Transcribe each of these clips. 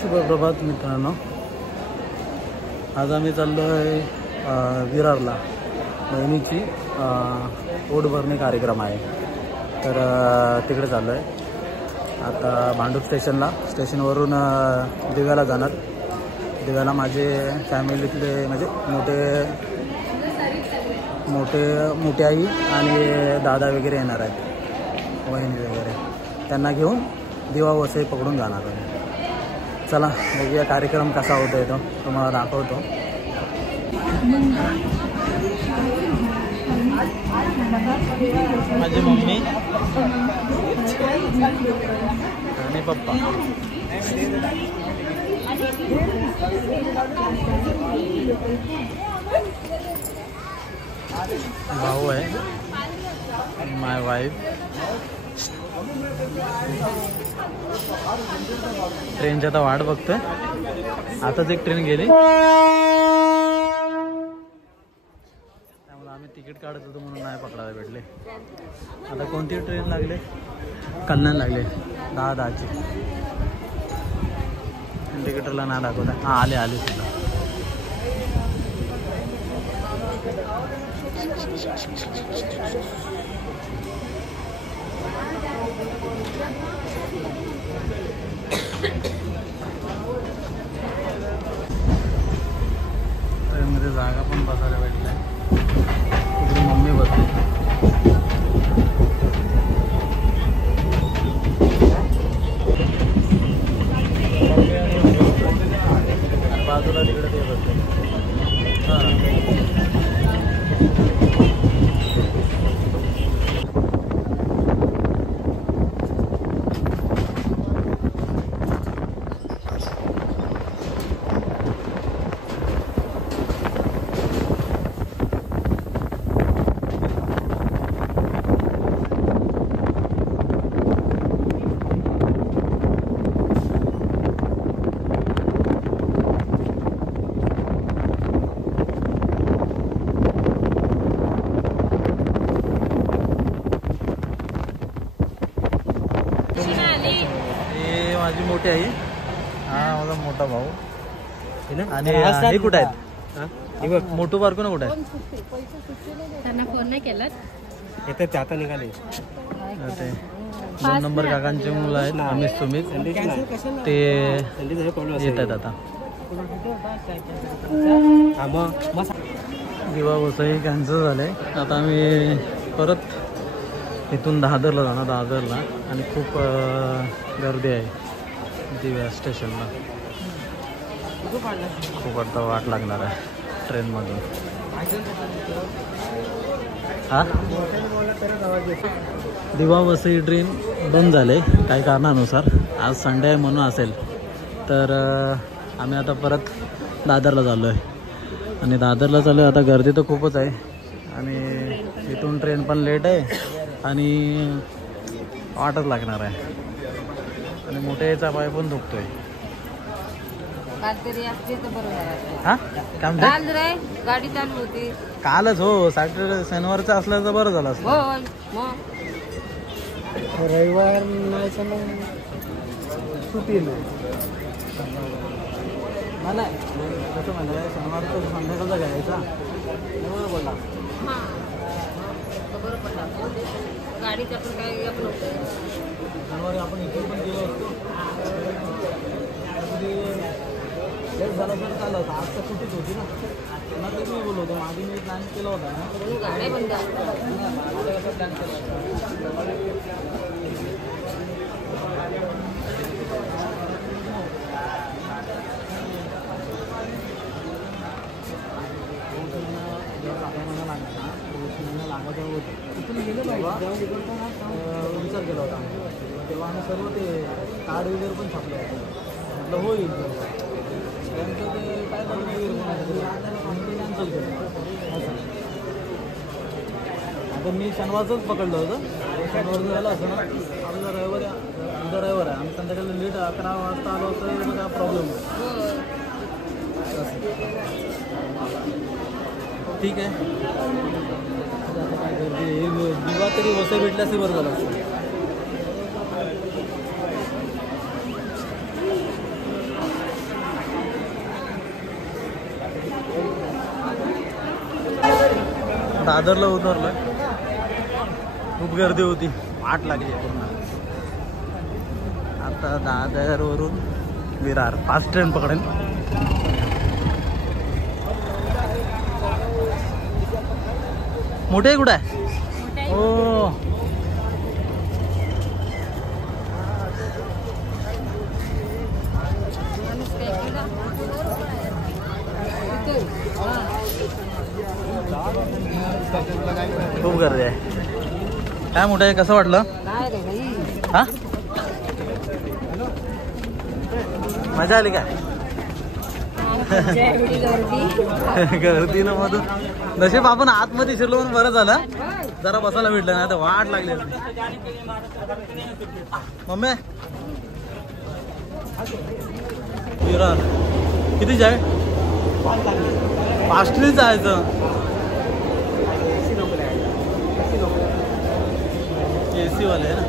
शुभप्रभात मित्रांनो, आज आम्ही चाललो आहे विरारला. बहिणीची पोट भरणी कार्यक्रम आहे, तर तिकडे चाललो आहे. आता भांडूप स्टेशनवरून दिव्याला जाणार. दिव्याला माझे फॅमिलीतले म्हणजे मोठे आई आणि दादा वगैरे येणार आहेत, वहिनी वगैरे. त्यांना घेऊन दिवा वसई पकडून जाणार आहे. चला बघूया कार्यक्रम कसा होतो तो तुम्हाला दाखवतो. माझी मम्मी आणि पप्पा. भाऊ आहे, माय वाईफ. ट्रेनची आता वाट बघतोय. आताच एक ट्रेन गेली, त्यामुळे आम्ही तिकीट काढत होतो म्हणून नाही पकडायला भेटले. आता कोणती ट्रेन लागले? कल्याण लागले 10:10ची. तिकीटला नाही दाखवत. हां आले सुद्धा. ट्रेनमध्ये जागा पण बसायला भेटलाय. तिकडे मम्मी बसली. बाजूला तिकडे ते बसले. हां माझी मोठी आई. हा माझा मोठा भाऊ. आणि हे कुठे आहेत? मोठू बारको ना कुठे आहे? त्यांना फोन नाही केला. येते आता निघाले. 2 नंबर काकांचे मुलं आहेत, अमित सुमित. ते येत आहेत आता. दिवा वसई कॅन्सल झाले. आता आम्ही परत इथून दादरला जाणार. दादरला आणि खूप गर्दी आहे दिव्या स्टेशनला. खूप आता वाट लागणार आहे ट्रेनमधून. हा दिवा वसई ट्रेन बंद झाले काही कारणानुसार. आज संडे आहे म्हणून असेल. तर आम्ही आता परत दादरला चाललो आहे. आणि दादरला चाललो आहे. आता गर्दी तर खूपच आहे आणि इथून ट्रेन पण लेट आहे आणि वाटच लागणार आहे. आणि मोठ्याचा पाय पण दुखतोय. काल तरी असते तर बरोबर. हा काय म्हणते? काल रे गाडी चालू होती. कालच हो. सॅटर्डे शनिवारचं असलं तर बरं झालं असतं. रविवार नाही सुट्टी नाही. नाही कसं म्हणलं, शनिवारचं संध्याकाळचा घ्यायचा बरं पडला. बरं पडला. गाडीचा पण काही शनिवारी आपण इथे पण गेलो असतो. लेट झालं तर चाललं होतं. आज तर सुट्टीच होती ना. त्यांना तरी मी बोललो होतो. मागे मी प्लॅन केला होता ना. गाड्या बंद. माझा कसा प्लॅन केला होता. विचार केला होता तेव्हा आम्ही सर्व ते कार्ड वगैरे पण छापलं होतं. म्हटलं होईल. त्यांचं ते काय झालं कॅन्सल केलं. आता मी शनिवारचंच पकडलं होतं. शनिवारचं झालं असं ना. आपलं रविवार आहे. आम्ही संध्याकाळी लेट 11 वाजता आलो तर मग प्रॉब्लेम होतो. ठीक आहे. दिवा तरी वसई भेटल्यास बरं झालं. दादरला उतरलोय. खूप गर्दी होती, वाट लागली पूर्ण. आता दादरवरून विरार फास्ट ट्रेन पकडेल. मोठे कुठे आहे? हो खूप गर्दी आहे. काय मोठं आहे, कसं वाटलं? हा मजा आली काय? गर्दी न मधून नशीब आपण आतमध्ये शिरलो म्हणून बरं झालं, जरा बसायला भेटलं ना, तर वाट लागली. मम्मी विरार किती जाय? फास्टली जायचं. एसी वाले ना,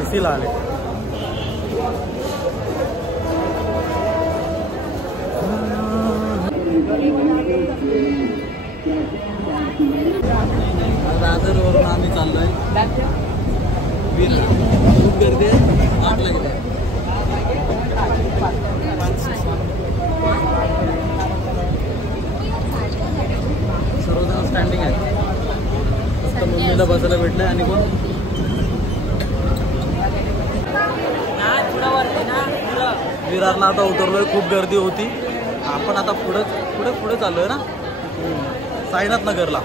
एसी ला आले. दादरवरून आम्ही चाललोय विरार. खूप गर्दी आहे, वाट लागली. सर्वजण स्टँडिंग आहे. फक्त मम्मीला बसायला भेटलंय. आणि कोण विरारला आता उतरलोय. खूप गर्दी होती. आपण आता पुढे पुढे पुढे चाललोय ना, साईनाथ नगरला.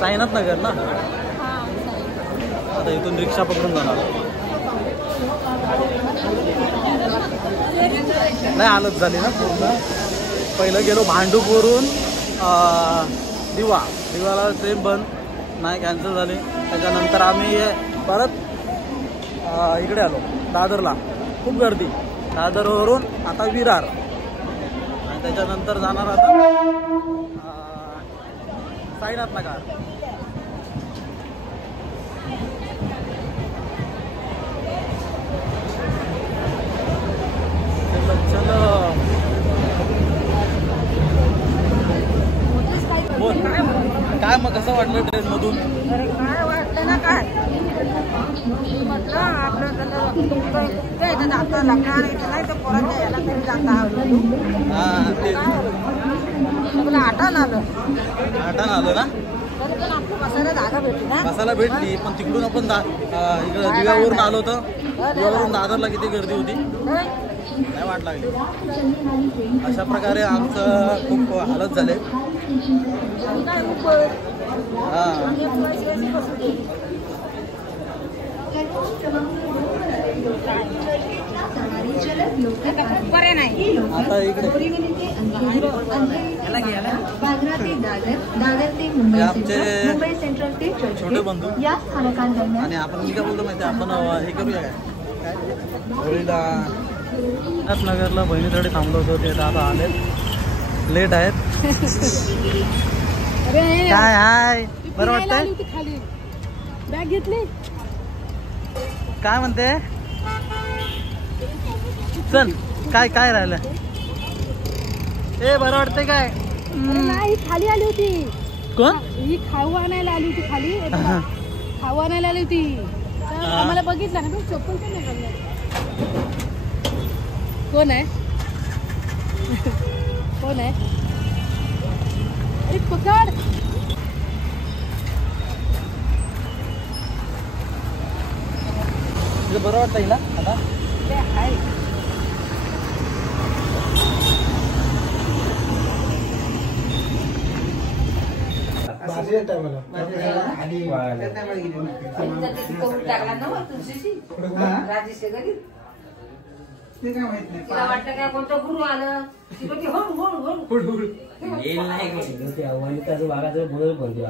साईनाथ नगर ना. आता इथून रिक्षा पकडून जाणार. नाही हालत झाली ना पूर्ण. पहिलं गेलो भांडूपवरून दिवाला ट्रेन बंद, नाही कॅन्सल झाली. त्याच्यानंतर आम्ही परत इकडे आलो दादरला. खूप गर्दी. दादरवरून आता विरार, आणि त्याच्यानंतर जाणार आता साईनाथ नगर. बोल काय मग, कसं वाटलं ट्रेन मधून? काय वाटलं ना, काय म्हटलं आपलं जाता लग्न नाही तर पोरांच्या याला तरी जाता. हा ते आठवण आलं ना, तरी पण आपलं बसायला जागा भेटली ना. बसायला भेटली. पण तिकडून आपण इकडे दिव्यावरून आलो होतो. दिव्यावरून दादरला किती गर्दी होती, नाही वाट लागली. अशा प्रकारे आमचं खूप हालत झाले. हा बरे नाही. आता इकडे आमचे छोटे बंधू आणि आपण मी काय बोलतो माहिती, आपण हे करूया काय होळीला नगरला बहिणीकडे थांबलो होतो. ते आता आले, लेट आहेत. काय हाय, बरं वाटतंय? खाली बॅग घेतली. काय म्हणते? चल काय काय राहिलं? ए बरं वाटतंय काय? नाही, खाली आली होती. कोण? ही खाऊ आणायला आली होती खाली. खाऊ आणायला आली होती. आम्हाला बघितलं ना, चप्पल पण नाही घालणार. कोण आहे? कोण आहे? अरे पकड. बरं वाटतंय ना आता? वाटतं काय कोणतं गुरु आलं येईल नाही त्याचं वागाचं बोल बोलते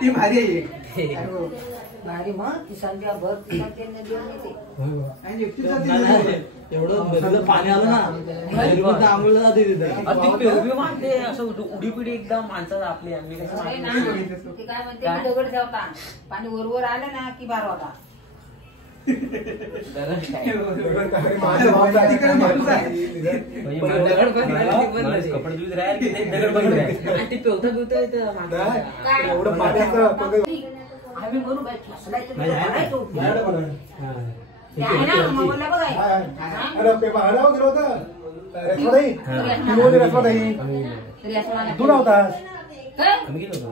ती भारी आहे. भारी मग किसान भर किसान एवढं नदीचं पाणी आलं ना, आंघोळ जाते तिथे. मानते असं उडी पिढी एकदम माणसाचं आपली. आम्ही कसं काय म्हणते, दगड ठेवता पाणी वरवर आलं ना की बार होता. माझा भाऊ जातीकडे माणूस आहे. कपडे धुत राहील की नाही दगड बघत राहील आणि ते पेवता पेवता येतं मागं. काय? एवढं पाण्याचं आम्ही बोलू बाई, फसलाय तुम्ही. नाही, काय तो? यायला पण आहे. ते आहे ना, मोबाईलला बघ आहे. अरे पेपर आला गेलो होतं रसमलाई रसमलाई तू नव्हतास. काय? आम्ही गेलो होतो.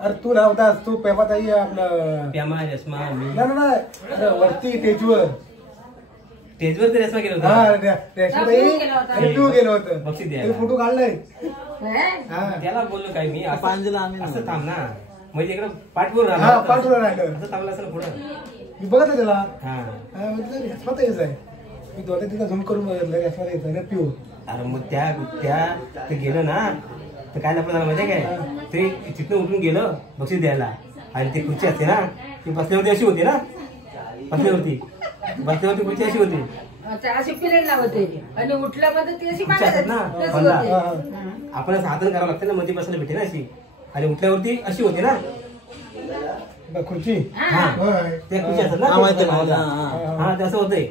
अरे तू नव्हतास. तू पेपात आई आपलं प्यामा रेशमा मी नाही अरे वरती स्टेजवर स्टेजवर ते रेशमा गेलो हा होतो. रेशमाताई तू गेलो होतं. बक्षीस द्यायला. ते फोटो काढलाय. काय? हा त्याला बोललो काय मी असं पांजला आम्ही असं थांब ना म्हणजे इकडं पाठवून हा राहिला पाठवलं राहिलं. असं थांबलं असं पुढं. मी बघितलं त्याला हा म्हटलं रेशमाताईच आहे. मी दोन तिथं झूम करून बघितलं रेशमाताईच आहे ना पिऊ. अरे मग त्या ते गेलं ना तर काय लपलं झालं माहितीये काय ते तिथून उठून गेलं बक्षीस द्यायला आणि ती खुर्ची असते ना ती बसल्यावरती अशी होती ना बसल्यावरती खुर्ची अशी होती अशी फिरेल लावते आणि उठल्यामध्ये ती अशी खुर्ची असतात ना मागायची. तशी मला. होते. आपण असं हाताने करावं लागतं ना मध्ये बसायला भेटे ना अशी आणि उठल्यावरती अशी होती ना खुर्ची हा होय. त्या खुर्ची असतात हा, माहिती आहे, ना हा. हा तसं होतंय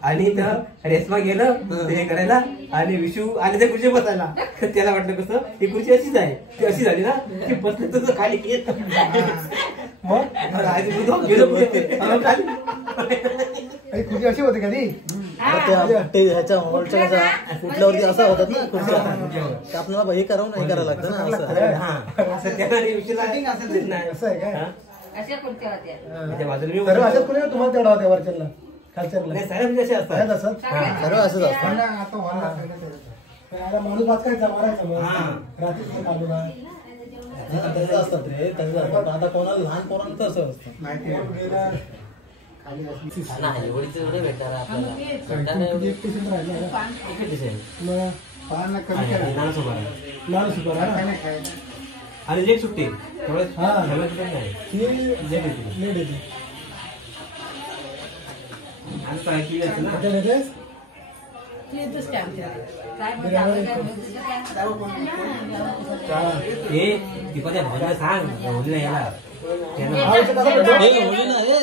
आणि तर रेशमा गेलं ते करायला आणि विशू आणि त्या खुर्ची बसायला त्याला वाटलं कसं ही खुर्ची अशीच आहे ती अशी झाली ना की बसले तसं खाली येत मग गेलो पुढे. खाली आई खुर्ची अशी होती कधी ह्याच्या हॉलच्या कशा उठल्यावरती असा होतात ना खुर्च्या ते आपल्याला हे करावं नाही करायला लागतं ना असं. हा असं त्या विशूला नाही. असं आहे काय? हा? अशा कुर्त्या होत्या. त्याच्या बाजूला मी सर्व उभा अशाच होतो. कोणी तुम्हाला तेवढा होत्या वरच्याला खालच्याला नाही साहेब म्हणजे असे काय असतात तसं सर्व असंच असतं. आता अरे माणूस वाचकायचा मारायचा मग हा. रात्री चालू ना तसं असतात रे तसं असतात. आता कोणाला लहान पोरांचं असं असतं. माहिती नाही एवढीच एवढे भेटणार आपल्याला आणि लेट सुट्टी तेवढंच हा. ढगाळ सुट्टी नाही लेट येते आणि काय की यायचं ना ती येतच काय आमच्याकडे. काय म्हणते, आपण काय म्हणते, काय? हे दीपाच्या भावाला सांग होली नाही याला त्यानं हे होली ना हे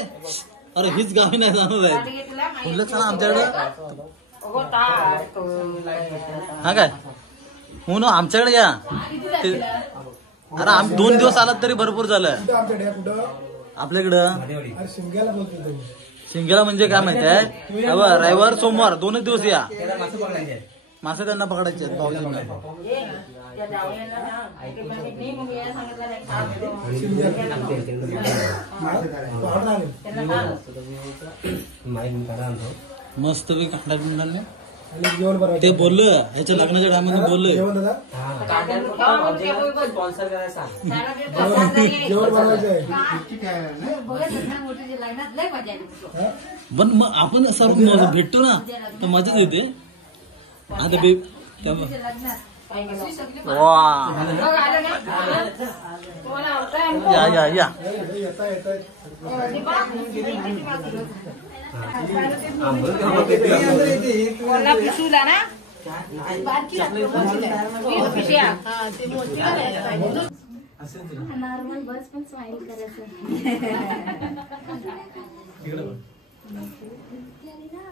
अरे हीच गावी नाही जाणार गाडी आहे. घेतला, माहिती म्हणलं चला आमच्याकडं अगो, ताट, तो लाईट. हा काय हो ना आमच्याकडे या ते- अरे आम्ही 2 दिवस आलात तरी भरपूर झालं कुठं आमच्याकडे कुठं आपल्याकडं. माझ्यावडी अरे शिमग्याला बोलतो तुम्ही शिंगेला म्हणजे काय माहिती आहे रविवार सोमवार 2च दिवस या त्याला मासे पकडायचे आहेत. मासे त्यांना पकडायचे आहेत भाऊजींना. त्या जावयाला ना, ते म्हणे, मी मग यायला सांगितलं नाही, खा म्हणतो. ऑर्डर आले त्यांना खा. माहीत करा आणतो मस्त बी कांदा बिंडाने आणि जेवण बनवायचं. ते बोललं ह्याच्या लग्नाच्या टायमाने बोललोय जेवण दादा स्पॉन्सर करायला सांग सारा ते प्रसाद नाही. जेवण बनवायचं आहे. बघत ना, मोठीच्या लग्नात लय मजा आली होती. हा? पण मग आपण सर्व भेटतो ना तर मजाच येते. आता बे त्या- मोठीच्या लग्नात काय केलं? वा बघ, आलं ना? तुम्हाला आवडतं आमचं? या या या येता येता कोल्हा पिशूला ना? पिशव्या. नॉर्मल बस पण स्माइल करायचं.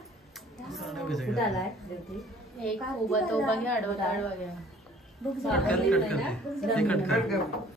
कुठं आलाय? एक उभा तो उभा घ्या आडवा आडवा घ्या बुक झालं.